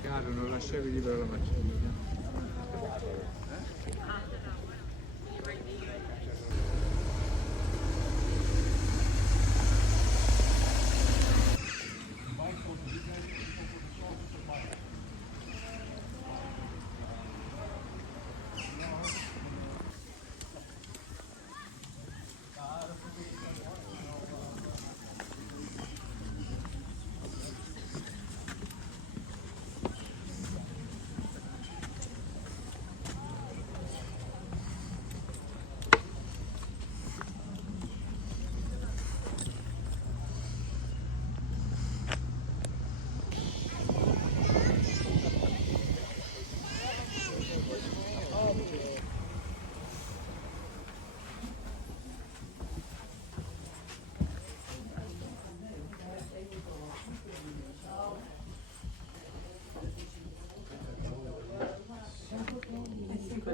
Chiaro, non lasciavi libera la macchina.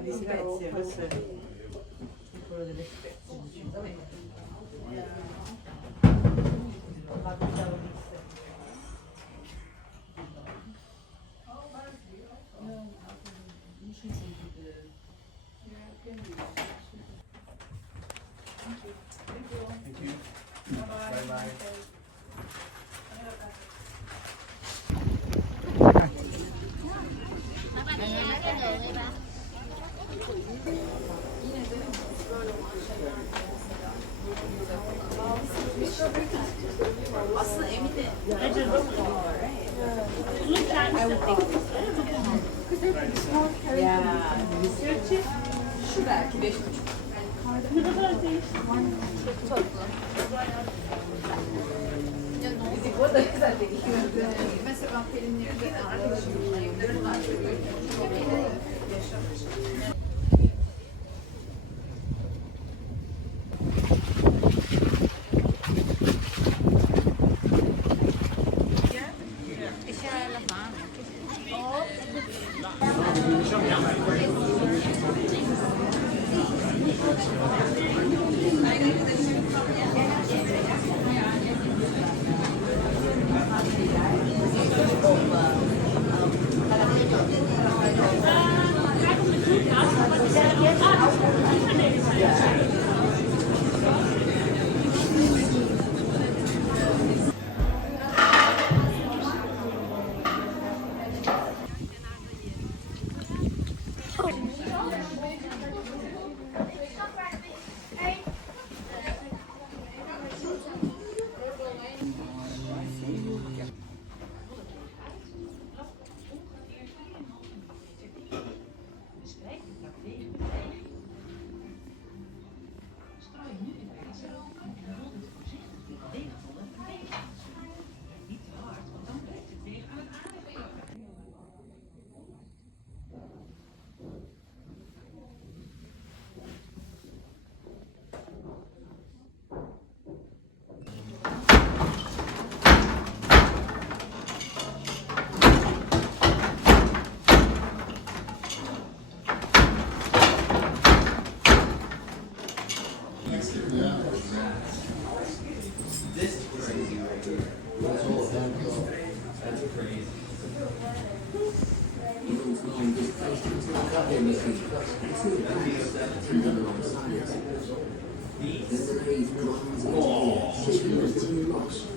Di spezie, questo è quello delle spezie, decisamente. Thank you. Bye bye. Aslında eminim. Ya, research'i şu belki 5,5. Ne kadar değişti. Çok tatlı. Bizim o da zaten mesela ben Pelin'lerden arkadaşımla yapıyorum.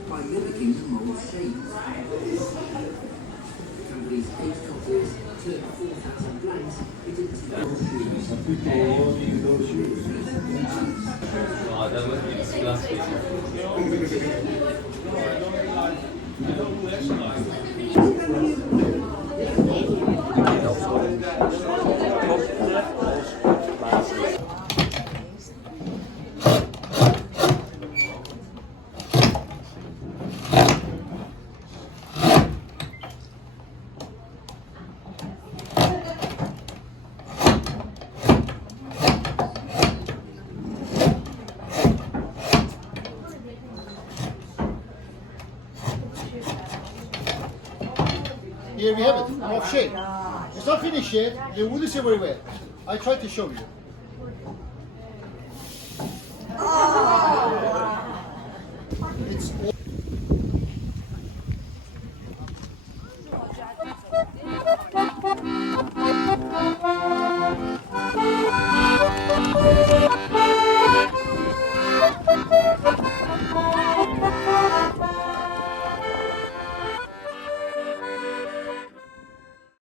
By mimicking the mold shapes. The company's 8 copies took 4,000 blanks into Here we have it, half shape. It's not finished yet, the wood is everywhere. I tried to show you.